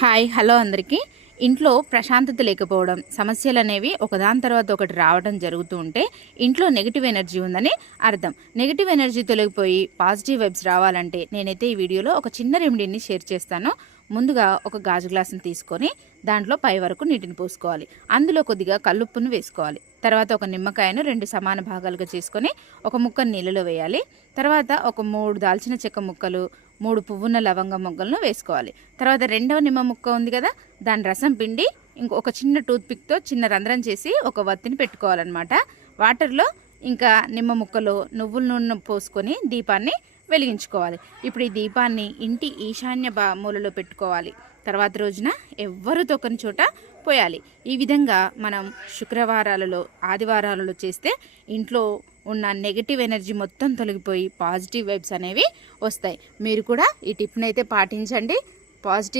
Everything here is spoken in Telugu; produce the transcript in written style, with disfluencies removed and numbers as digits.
హాయ్ హలో అందరికీ. ఇంట్లో ప్రశాంతత లేకపోవడం, సమస్యలు అనేవి ఒకదాని తర్వాత ఒకటి రావడం జరుగుతూ ఉంటే ఇంట్లో నెగిటివ్ ఎనర్జీ ఉందని అర్థం. నెగిటివ్ ఎనర్జీ తొలగిపోయి పాజిటివ్ వైబ్స్ రావాలంటే నేనైతే ఈ వీడియోలో ఒక చిన్న రెమెడీని షేర్ చేస్తాను. ముందుగా ఒక గాజు గ్లాసుని తీసుకొని దాంట్లో పై వరకు నీటిని పోసుకోవాలి. అందులో కొద్దిగా కల్లుప్పును వేసుకోవాలి. తర్వాత ఒక నిమ్మకాయను 2 సమాన భాగాలుగా చేసుకొని ఒక ముక్కను నీళ్ళలో వేయాలి. తర్వాత ఒక 3 దాల్చిన చెక్క ముక్కలు, 3 పువ్వున్న లవంగం మొగ్గలను వేసుకోవాలి. తర్వాత రెండవ నిమ్మ ముక్క ఉంది కదా, దాని రసం పిండి ఇంకొక చిన్న టూత్పిక్తో చిన్న రంధ్రం చేసి ఒక వత్తిని పెట్టుకోవాలన్నమాట. వాటర్లో ఇంకా నిమ్మ ముక్కలో నువ్వుల నూనె పోసుకొని దీపాన్ని వెలిగించుకోవాలి. ఇప్పుడు ఈ దీపాన్ని ఇంటి ఈశాన్య మూలలో పెట్టుకోవాలి. తర్వాత రోజున ఎవ్వరు తొక్కని చోట పోయాలి. ఈ విధంగా మనం శుక్రవారాలలో, ఆదివారాలలో చేస్తే ఇంట్లో ఉన్న నెగిటివ్ ఎనర్జీ మొత్తం తొలగిపోయి పాజిటివ్ వైబ్స్ అనేవి వస్తాయి. మీరు కూడా ఈ టిప్ని అయితే పాటించండి. పాజిటివ్